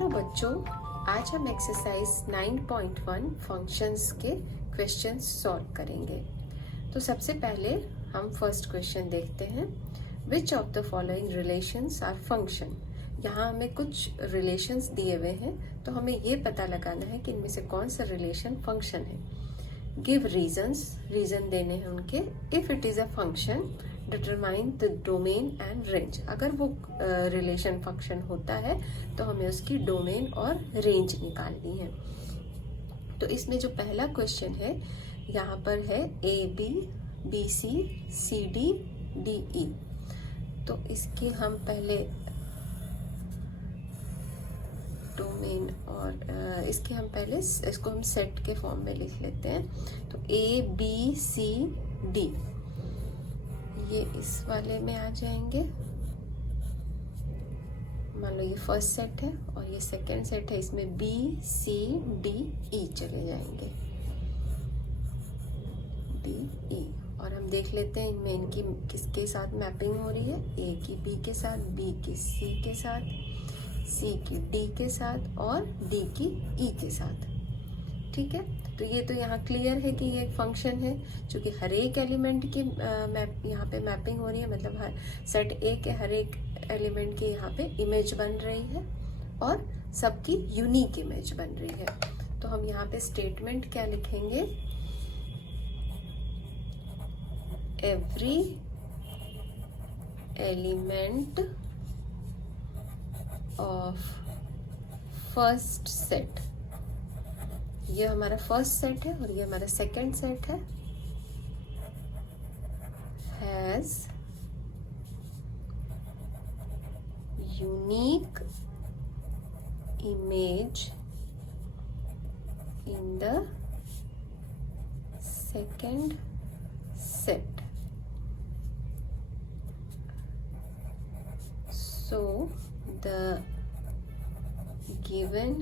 Hello बच्चों, आज हम एक्सरसाइज 9.1 फंक्शंस के क्वेश्चंस सॉल्व करेंगे। तो सबसे पहले हम फर्स्ट क्वेश्चन देखते हैं। Which of the following relations are function. यहाँ हमें कुछ रिलेशंस दिए हुए हैं, तो हमें ये पता लगाना है कि इनमें से कौन सा रिलेशन फंक्शन है। गिव रीजंस, रीजन देने हैं उनके। If it is a function determine the domain and range. अगर वो रिलेशन फंक्शन होता है तो हमें उसकी डोमेन और रेंज निकालनी है। तो इसमें जो पहला क्वेश्चन है यहाँ पर है A B, B C, C D, D E. तो इसकी हम पहले डोमेन और इसके हम पहले इसको हम सेट के फॉर्म में लिख लेते हैं। तो ए बी सी डी ये इस वाले में आ जाएंगे। मान लो ये फर्स्ट सेट है और ये सेकंड सेट है, इसमें बी सी डी ई चले जाएंगे, डी ई। और हम देख लेते हैं इनमें इनकी किसके साथ मैपिंग हो रही है। ए की बी के साथ, बी की सी के साथ, सी की डी के साथ और डी की ई के साथ। ठीक है, तो ये तो यहाँ क्लियर है कि ये एक फंक्शन है, क्योंकि हर एक एलिमेंट की यहाँ पे मैपिंग हो रही है। मतलब हर सेट ए के हर एक एलिमेंट की यहाँ पे इमेज बन रही है और सबकी यूनिक इमेज बन रही है। तो हम यहाँ पे स्टेटमेंट क्या लिखेंगे, every element of first set, ये हमारा फर्स्ट सेट है और ये हमारा सेकंड सेट है, has unique image in the second set. So the given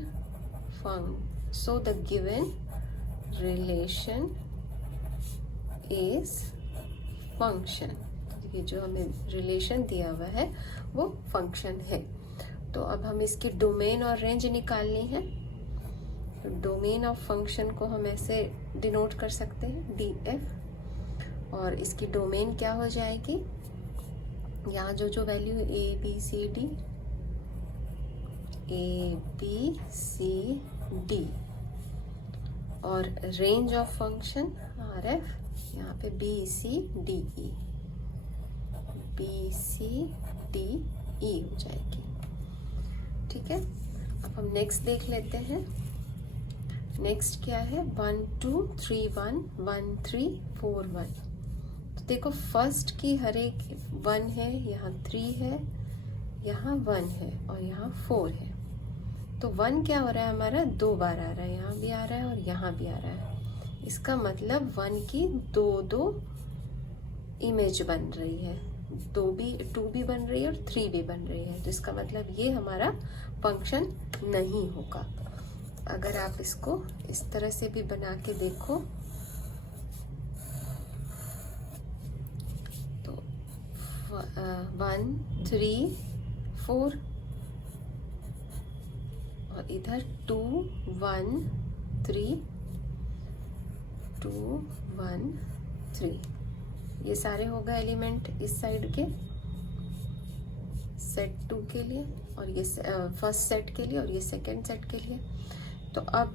relation is function। ये जो हमें रिलेशन दिया हुआ है वो फंक्शन है। तो अब हम इसकी डोमेन और रेंज निकालनी है। तो डोमेन ऑफ फंक्शन को हम ऐसे डिनोट कर सकते हैं, डी एफ। और इसकी डोमेन क्या हो जाएगी, यहाँ जो जो value A B C D, A B C D, और range of function R F, यहाँ पे B C D E, B C D E हो जाएगी। ठीक है, अब हम नेक्स्ट देख लेते हैं। नेक्स्ट क्या है, 1 2 3 1 1 3 4 1। तो देखो फर्स्ट की हर एक 1 है, यहाँ 3 है, यहाँ 1 है और यहाँ 4 है। तो 1 क्या हो रहा है हमारा, 2 बार आ रहा है, यहाँ भी आ रहा है और यहाँ भी आ रहा है। इसका मतलब 1 की दो इमेज बन रही है, 2 भी बन रही है और 3 भी बन रही है। तो इसका मतलब ये हमारा फंक्शन नहीं होगा। अगर आप इसको इस तरह से भी बना के देखो तो 1 3 4 और इधर 2 1 3 2 1 3, ये सारे हो गए एलिमेंट इस साइड के सेट 2 के लिए, और ये फर्स्ट सेट के लिए और ये सेकंड सेट के लिए। तो अब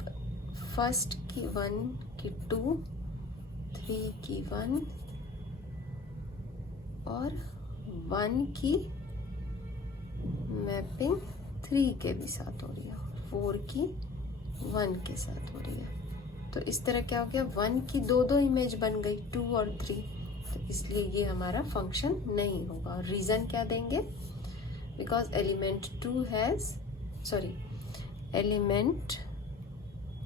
फर्स्ट की 1 की 2, 3 की 1 और 1 की मैपिंग 3 के भी साथ हो रही है, 4 की 1 के साथ हो रही है। तो इस तरह क्या हो गया, 1 की दो इमेज बन गई, 2 और 3। तो इसलिए ये हमारा फंक्शन नहीं होगा। और रीजन क्या देंगे, because element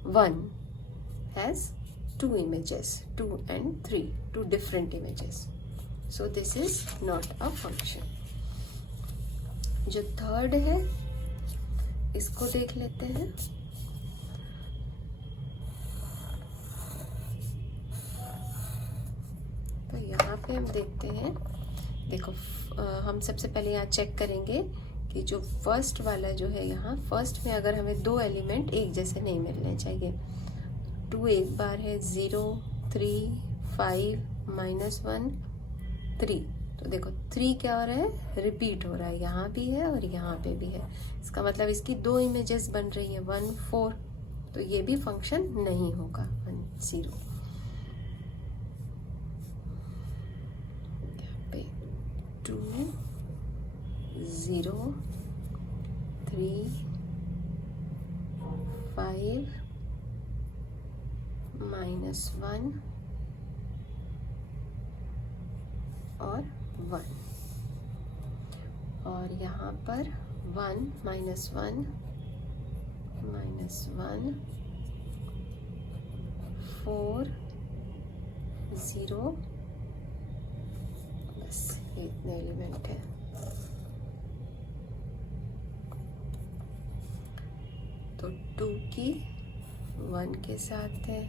1 has 2 images, 2 and 3, 2 different images. So this is not a function. जो थर्ड है इसको देख लेते हैं। तो यहाँ पे हम देखते हैं, देखो हम सबसे पहले यहाँ चेक करेंगे कि जो फर्स्ट वाला जो है यहाँ फर्स्ट में अगर हमें दो एलिमेंट एक जैसे नहीं मिलने चाहिए। 2 एक बार है, 0 3 5 -1 3। तो देखो 3 क्या हो रहा है, रिपीट हो रहा है, यहाँ भी है और यहाँ पे भी है। इसका मतलब इसकी दो इमेजेस बन रही है 1 4। तो ये भी फंक्शन नहीं होगा 1 0। यहाँ पे 2 0 3 5 -1 और 1, और यहाँ पर 1 -1 -1 4 0, बस इतने एलिमेंट है। तो 2 की 1 के साथ है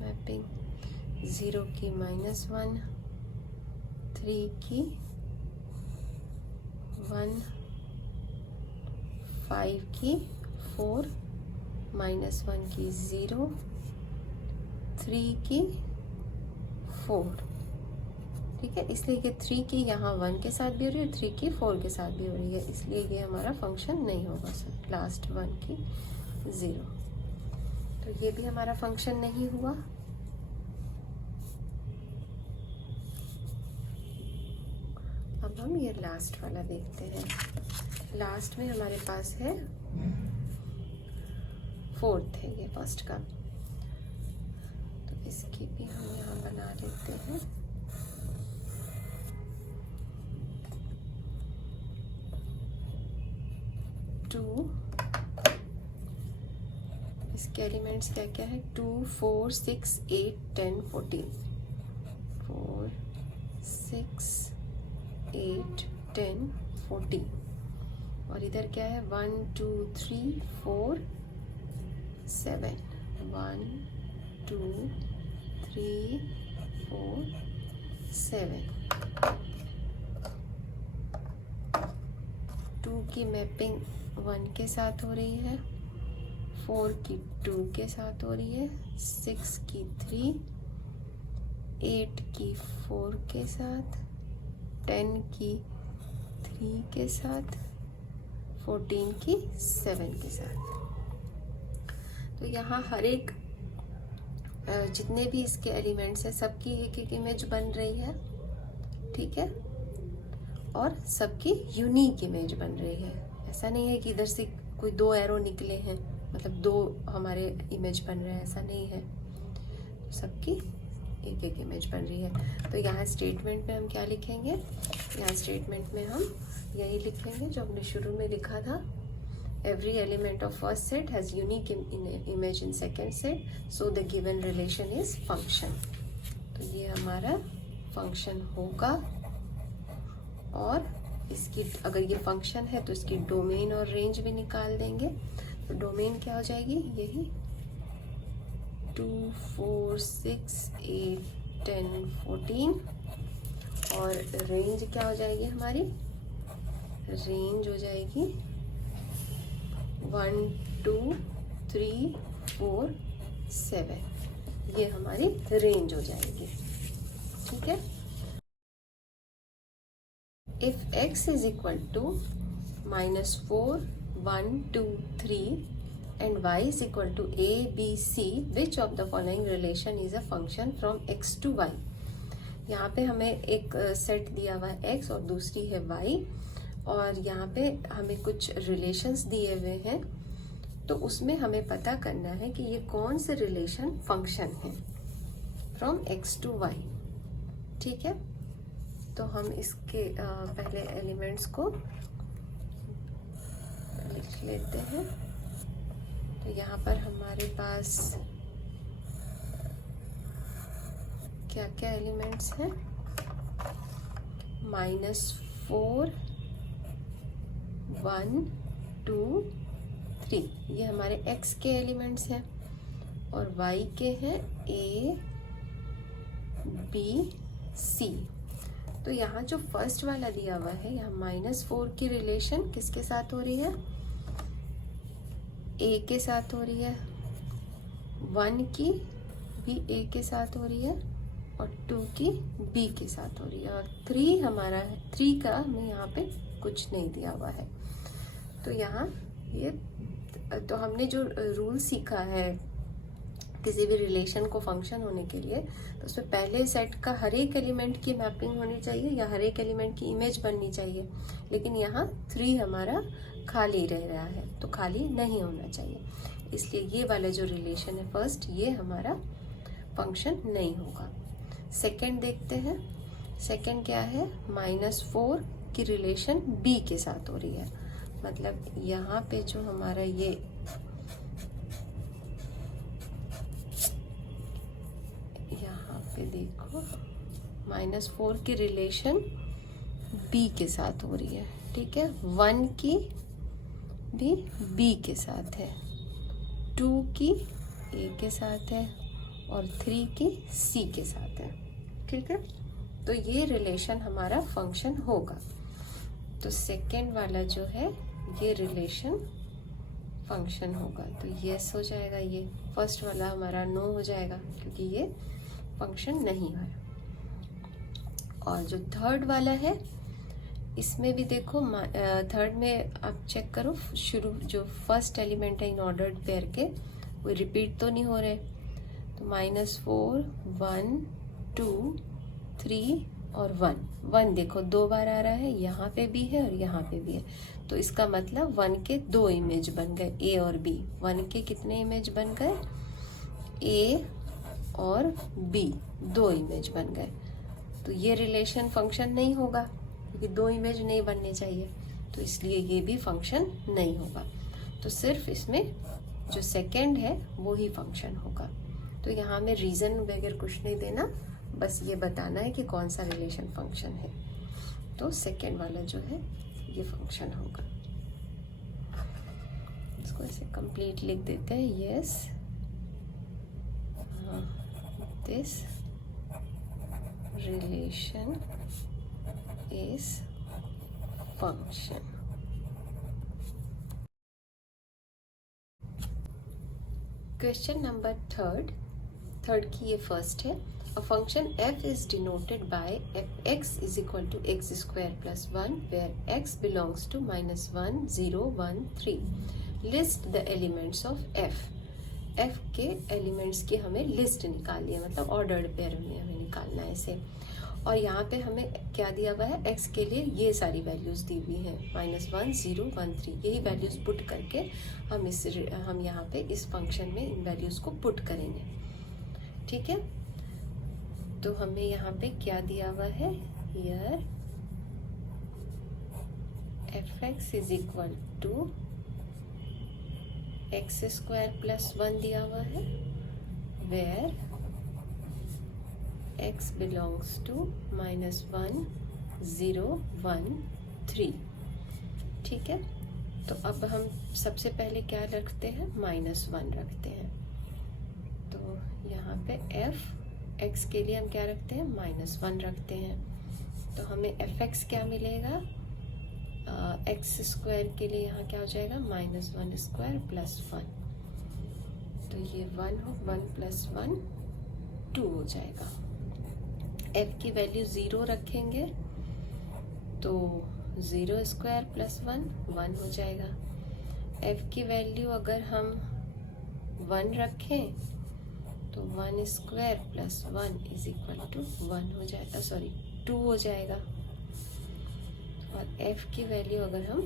मैपिंग, 0 की -1, 3 की 1, 5 की 4, -1 की 0, 3 की 4। ठीक है, इसलिए कि 3 की यहाँ 1 के साथ भी हो रही है, 3 की 4 के साथ भी हो रही है, इसलिए ये हमारा फंक्शन नहीं होगा सर। लास्ट 1 की 0, तो ये भी हमारा फंक्शन नहीं हुआ। अब हम ये लास्ट वाला देखते हैं। लास्ट में हमारे पास है 4th है ये फर्स्ट का, तो इसकी भी हम यहाँ बना लेते हैं। इसके एलिमेंट्स क्या क्या है, 2 4 6 8 10 14, 4 6 8 10 14, और इधर क्या है 1 2 3 4 7, 1 2 3 4 7। 2 की मैपिंग 1 के साथ हो रही है, 4 की 2 के साथ हो रही है, 6 की 3, 8 की 4 के साथ, 10 की 3 के साथ, 14 की 7 के साथ। तो यहाँ हर एक जितने भी इसके एलिमेंट्स हैं सबकी एक एक इमेज बन रही है। ठीक है, और सबकी यूनिक इमेज बन रही है। ऐसा नहीं है कि इधर से कोई 2 एरो निकले हैं मतलब 2 हमारे इमेज बन रहे हैं, ऐसा नहीं है। सबकी एक एक इमेज बन रही है। तो यहाँ स्टेटमेंट में हम क्या लिखेंगे, यहाँ स्टेटमेंट में हम यही लिखेंगे जो हमने शुरू में लिखा था, every element of first set has unique image in second set, so the given relation is function. तो ये हमारा फंक्शन होगा, और इसकी अगर ये फंक्शन है तो इसकी डोमेन और रेंज भी निकाल देंगे। तो डोमेन क्या हो जाएगी, यही 2 4 6 8 10 14, और रेंज क्या हो जाएगी हमारी, रेंज हो जाएगी 1 2 3 4 7, ये हमारी रेंज हो जाएगी। ठीक है, if x is equal to -4 1 2 3 and y is equal to a b c, which of the following relation is a function from x to y। यहाँ पे हमें एक सेट दिया हुआ है x और दूसरी है y, और यहाँ पे हमें कुछ रिलेशंस दिए हुए हैं, तो उसमें हमें पता करना है कि ये कौन से रिलेशन फंक्शन है फ्रॉम x to y। ठीक है, तो हम इसके पहले एलिमेंट्स को लिख लेते हैं। तो यहाँ पर हमारे पास क्या क्या एलिमेंट्स हैं, -4 1 2 3, ये हमारे x के एलिमेंट्स हैं, और y के हैं a b c। तो यहाँ जो फर्स्ट वाला दिया हुआ है, यहाँ -4 की रिलेशन किसके साथ हो रही है? ए के साथ हो रही है, 1 की भी ए के साथ हो रही है और 2 की बी के साथ हो रही है, और 3 हमारा है, 3 का हमें यहाँ पे कुछ नहीं दिया हुआ है। तो यहाँ ये तो हमने जो रूल सीखा है किसी भी रिलेशन को फंक्शन होने के लिए, तो उसमें पहले सेट का हर एक एलिमेंट की मैपिंग होनी चाहिए या हर एक एलिमेंट की इमेज बननी चाहिए, लेकिन यहाँ 3 हमारा खाली रह रहा है, तो खाली नहीं होना चाहिए, इसलिए ये वाला जो रिलेशन है फर्स्ट, ये हमारा फंक्शन नहीं होगा। सेकंड देखते हैं। सेकंड क्या है? -4 की रिलेशन बी के साथ हो रही है, मतलब यहाँ पे जो हमारा ये यहाँ पे देखो -4 की रिलेशन बी के साथ हो रही है, ठीक है। 1 की भी बी के साथ है, 2 की ए के साथ है और 3 की सी के साथ है, ठीक है। तो ये रिलेशन हमारा फंक्शन होगा। तो सेकेंड वाला जो है ये रिलेशन फंक्शन होगा, तो यस हो जाएगा। ये फर्स्ट वाला हमारा नो हो जाएगा क्योंकि ये फंक्शन नहीं है। और जो थर्ड वाला है इसमें भी देखो, थर्ड में आप चेक करो, शुरू जो फर्स्ट एलिमेंट है इन ऑर्डर्ड पेयर के, वो रिपीट तो नहीं हो रहे। तो -4, 1, 2, 3 और 1 देखो 2 बार आ रहा है, यहाँ पे भी है और यहाँ पे भी है, तो इसका मतलब 1 के 2 इमेज बन गए, ए और बी। 1 के कितने इमेज बन गए? ए और बी 2 इमेज बन गए। तो ये रिलेशन फंक्शन नहीं होगा क्योंकि 2 इमेज नहीं बनने चाहिए, तो इसलिए ये भी फंक्शन नहीं होगा। तो सिर्फ इसमें जो सेकंड है वो ही फंक्शन होगा। तो यहाँ में रीजन वगैरह कुछ नहीं देना, बस ये बताना है कि कौन सा रिलेशन फंक्शन है। तो सेकंड वाला जो है ये फंक्शन होगा। इसको ऐसे कंप्लीट लिख देते हैं, yes this relation is function. Question number third की ये फर्स्ट है। A function f is denoted by fx is equal to x square plus 1 where x belongs to -1, 0, 1, 3. List the elements of f. f के elements की हमें list निकालनी है, मतलब ordered pair में हमें निकालना है इसे। और यहाँ पे हमें क्या दिया हुआ है? x के लिए ये सारी वैल्यूज दी हुई हैं, -1, 0, 1, 3, यही वैल्यूज पुट करके हम यहाँ पे इस फंक्शन में इन वैल्यूज को पुट करेंगे, ठीक है। तो हमें यहाँ पे क्या दिया हुआ है? Here fx is equal to x square plus 1 दिया हुआ है, वेयर x बिलोंग्स टू -1, 0, 1, 3, ठीक है। तो अब हम सबसे पहले क्या रखते हैं? -1 रखते हैं। तो यहाँ पे x के लिए हम क्या रखते हैं? -1 रखते हैं। तो हमें fx क्या मिलेगा? x स्क्वायर के लिए यहाँ क्या हो जाएगा? -1 स्क्वायर प्लस 1, तो ये 1 प्लस 1 2 हो जाएगा। f की वैल्यू 0 रखेंगे तो 0 स्क्वायर प्लस 1 हो जाएगा। f की वैल्यू अगर हम 1 रखें तो 1 square plus 1 is equal to 1 हो जाएगा, सॉरी 2 हो जाएगा। और f की वैल्यू अगर हम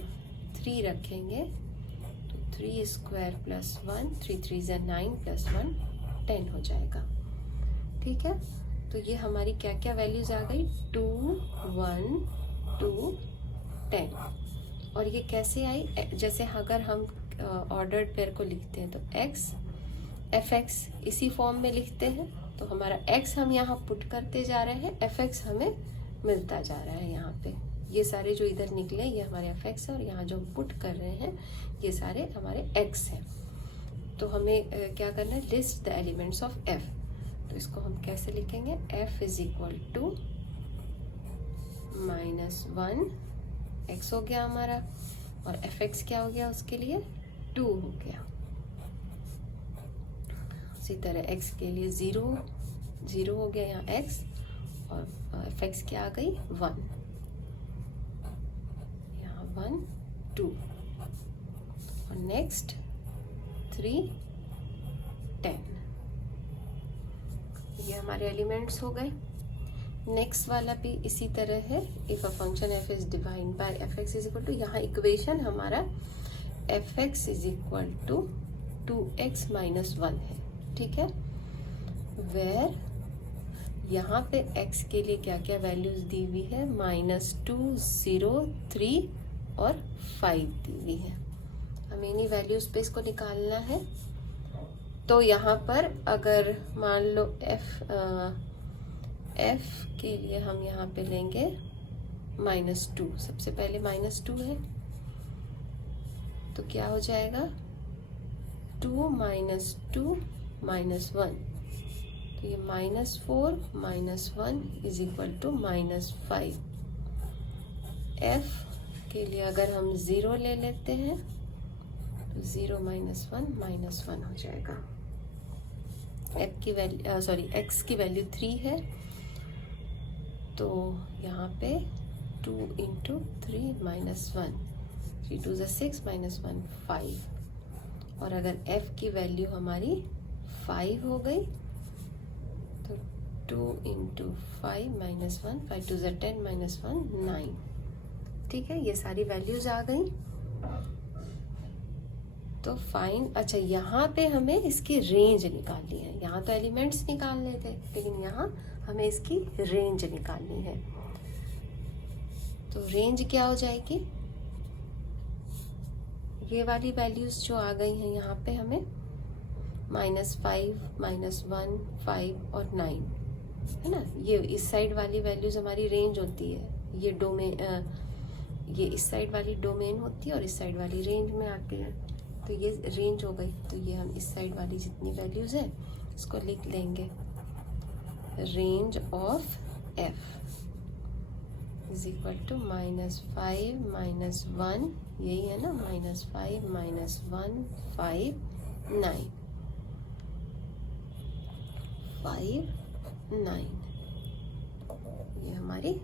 3 रखेंगे तो 3 स्क्वायर प्लस 1, 3 3 9 प्लस 1 10 हो जाएगा, ठीक है। तो ये हमारी क्या क्या वैल्यूज आ गई? 2, 1, 2, 10। और ये कैसे आई? जैसे अगर हम ऑर्डर्ड पेयर को लिखते हैं तो fx इसी फॉर्म में लिखते हैं, तो हमारा x हम यहाँ पुट करते जा रहे हैं, fx हमें मिलता जा रहा है। यहाँ पे ये सारे जो इधर निकले ये हमारे fx है, और यहाँ जो हम पुट कर रहे हैं ये सारे हमारे x हैं। तो हमें क्या करना है? List the elements of f। तो इसको हम कैसे लिखेंगे? f is equal to -1 x हो गया हमारा, और fx क्या हो गया उसके लिए 2 हो गया। उसी तरह x के लिए 0 हो गया यहाँ x, और fx क्या आ गई 1, यहाँ 1 2, और नेक्स्ट 3 10। ये हमारे एलिमेंट्स हो गए। नेक्स्ट वाला भी इसी तरह है, if a function f is defined by fx is equal to, यहाँ इक्वेशन हमारा fx is equal to 2x - 1 है, ठीक है। वेयर यहाँ पे x के लिए क्या क्या वैल्यूज दी हुई है, -2 0 3 और 5 दी हुई है। हमें इन्हीं वैल्यूज पे इसको निकालना है। तो यहाँ पर अगर मान लो f के लिए हम यहाँ पे लेंगे -2, सबसे पहले -2 है, तो क्या हो जाएगा 2 - 2 - 1, तो ये -4 - 1 इज इक्वल टू -5। f के लिए अगर हम 0 ले लेते हैं तो 0 - 1 -1 हो जाएगा। f की वैल्यू x की वैल्यू 3 है, तो यहाँ पे 2 × 3 - 1, 3 2 6 - 1 5, और अगर f की वैल्यू हमारी 5 हो गई तो 2 × 5 - 1, 5 2 10 - 1 9, ठीक है। ये सारी वैल्यूज आ गई। तो फाइन, अच्छा यहाँ पे हमें इसकी रेंज निकालनी है। यहाँ तो एलिमेंट्स निकालने थे, लेकिन यहाँ हमें इसकी रेंज निकालनी है। तो रेंज क्या हो जाएगी, ये वाली वैल्यूज जो आ गई हैं यहाँ पे हमें -5 -1 5 और 9 है ना, ये इस साइड वाली वैल्यूज हमारी रेंज होती है। ये डोमेन, ये इस साइड वाली डोमेन होती है और इस साइड वाली रेंज में आती है। तो ये रेंज हो गई, तो ये हम इस साइड वाली जितनी वैल्यूज है इसको लिख लेंगे। Range of f is equal to -5 - 1, यही है ना, -5 - 1 5 9 5 9, ये हमारी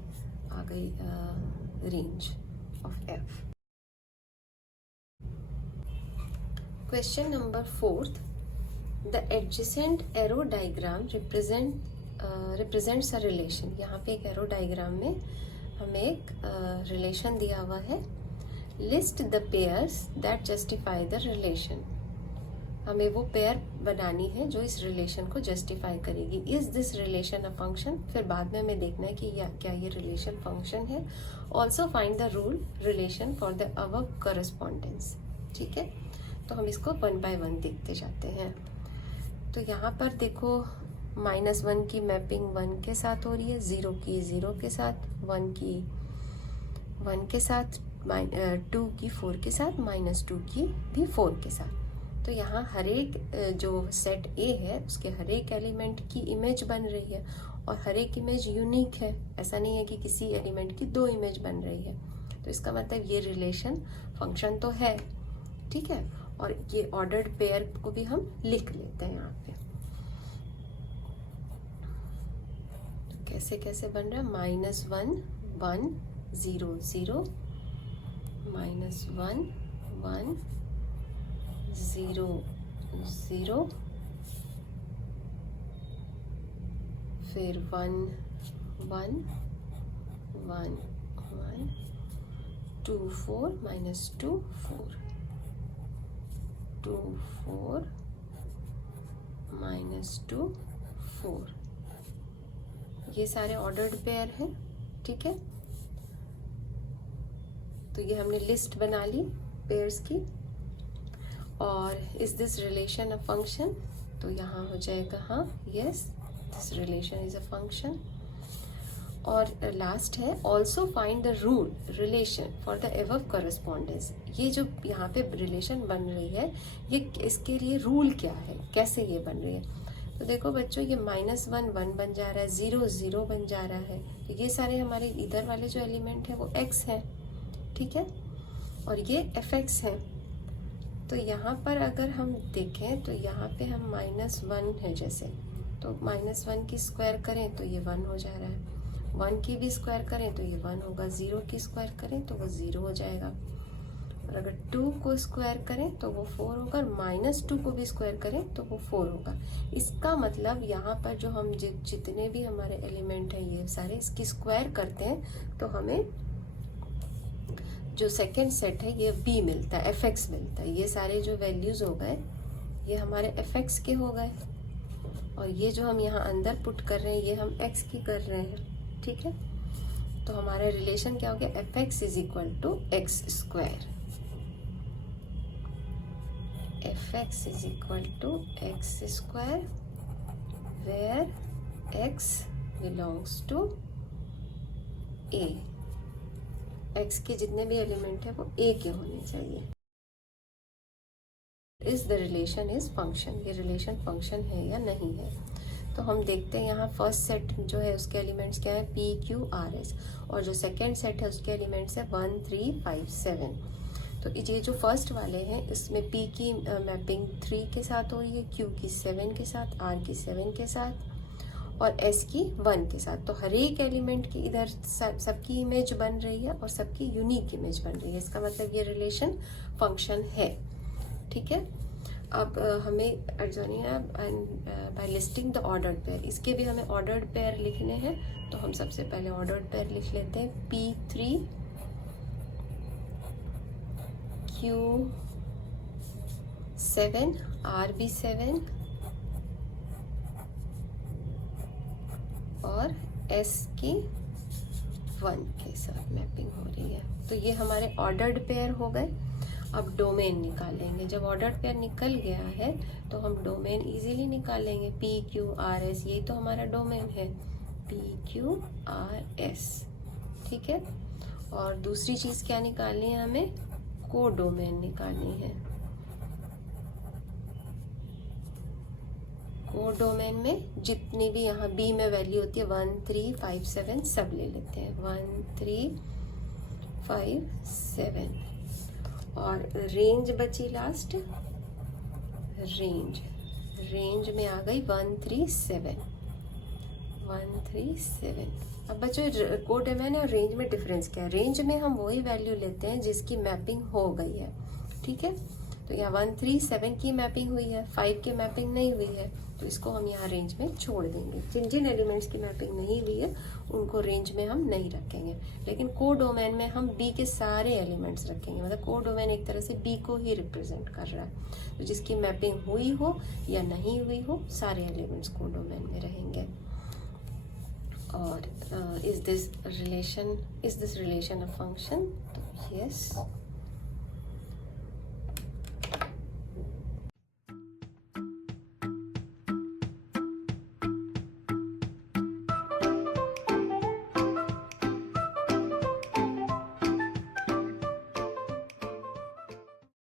आ गई range of f। Question number 4, the adjacent arrow diagram represents a relation। यहाँ पे एक एरो डायग्राम में हमें एक रिलेशन दिया हुआ है। List the pairs that justify the relation, हमें वो पेयर बनानी है जो इस रिलेशन को जस्टिफाई करेगी। Is this relation a function, फिर बाद में हमें देखना है कि क्या ये रिलेशन फंक्शन है। Also find the rule relation for the above correspondence, ठीक है। तो हम इसको 1 बाय 1 देखते जाते हैं। तो यहाँ पर देखो -1 की मैपिंग 1 के साथ हो रही है, 0 की 0 के साथ, 1 की 1 के साथ, 2 की 4 के साथ, -2 की भी 4 के साथ। तो यहाँ हर एक जो सेट A है उसके हर एक एलिमेंट की इमेज बन रही है, और हर एक इमेज यूनिक है। ऐसा नहीं है कि किसी एलिमेंट की 2 इमेज बन रही है। तो इसका मतलब ये रिलेशन फंक्शन तो है, ठीक है। और ये ऑर्डर्ड पेयर को भी हम लिख लेते हैं यहाँ पे। तो कैसे कैसे बन रहा है, -1 1 0 0, -1 1 0 0, फिर 1 1 1 1, 2 4 -2 4, 2 4 -2 4, ये सारे ऑर्डर्ड पेयर हैं, ठीक है। तो ये हमने लिस्ट बना ली पेयर्स की। और is this relation a function, तो यहाँ हो जाएगा हाँ, yes this relation is a function. और लास्ट है also find the rule relation for the above correspondence. ये जो यहाँ पे रिलेशन बन रही है, ये इसके लिए रूल क्या है, कैसे ये बन रही है। तो देखो बच्चों ये -1 1 बन जा रहा है, 0 0 बन जा रहा है। तो ये सारे हमारे इधर वाले जो एलिमेंट है वो x हैं, ठीक है, और ये fx है। तो यहाँ पर अगर हम देखें तो यहाँ पे हम -1 है जैसे, तो -1 की स्क्वायर करें तो ये 1 हो जा रहा है, 1 की भी स्क्वायर करें तो ये 1 होगा, 0 की स्क्वायर करें तो वो 0 हो जाएगा, और अगर 2 को स्क्वायर करें तो वो 4 होगा, और -2 को भी स्क्वायर करें तो वो 4 होगा। इसका मतलब यहाँ पर जो हम जितने भी हमारे एलिमेंट हैं ये सारे इसकी स्क्वायर करते हैं तो हमें जो सेकेंड सेट है ये b मिलता है, fx मिलता है। ये सारे जो वैल्यूज हो गए ये हमारे fx के हो गए, और ये जो हम यहाँ अंदर पुट कर रहे हैं ये हम x की कर रहे हैं, ठीक है। तो हमारा रिलेशन क्या हो गया, fx is equal to X square, fx is equal to X square where x belongs to a। x के जितने भी एलिमेंट है वो a के होने चाहिए। Is the relation is function, ये रिलेशन फंक्शन है या नहीं है। तो हम देखते हैं यहाँ फर्स्ट सेट जो है उसके एलिमेंट्स क्या है, p q r s, और जो सेकेंड सेट है उसके एलिमेंट्स है 1 3 5 7। तो ये जो फर्स्ट वाले हैं इसमें p की मैपिंग 3 के साथ हो रही है, q की 7 के साथ, r की 7 के साथ, और s की 1 के साथ। तो हर एक एलिमेंट की इधर सबकी इमेज बन रही है और सबकी यूनिक इमेज बन रही है। इसका मतलब ये रिलेशन फंक्शन है, ठीक है। अब हमें अर्जोनिया by listing the ordered pair, इसके भी हमें ऑर्डर्ड पेयर लिखने हैं। तो हम सबसे पहले ऑर्डर्ड पेयर लिख लेते हैं, p3 q7 rb7 और s की 1 के साथ मैपिंग हो रही है। तो ये हमारे ऑर्डर्ड पेयर हो गए। अब डोमेन निकालेंगे। जब ऑर्डर्ड पेयर निकल गया है तो हम डोमेन इजीली निकालेंगे, p q r s, यही तो हमारा डोमेन है, p q r s, ठीक है। और दूसरी चीज क्या निकालनी है, हमें को डोमेन निकालनी है। को डोमेन में जितनी भी यहाँ b में वैल्यू होती है 1 3 5 7 सब ले लेते हैं, 1 3 5 7, और रेंज बची लास्ट, रेंज में आ गई 1 3 7 1 3 7। अब बच्चों को डोमेन और रेंज में डिफरेंस क्या है, रेंज में हम वही वैल्यू लेते हैं जिसकी मैपिंग हो गई है, ठीक है। तो यहाँ 1 3 7 की मैपिंग हुई है, 5 की मैपिंग नहीं हुई है, तो इसको हम यहाँ रेंज में छोड़ देंगे। जिन जिन एलिमेंट्स की मैपिंग नहीं हुई है उनको रेंज में हम नहीं रखेंगे, लेकिन को डोमेन में हम b के सारे एलिमेंट्स रखेंगे। मतलब को डोमेन एक तरह से b को ही रिप्रेजेंट कर रहा है, तो जिसकी मैपिंग हुई हो या नहीं हुई हो सारे एलिमेंट्स को डोमेन में रहेंगे। और is this relation a function, तो यस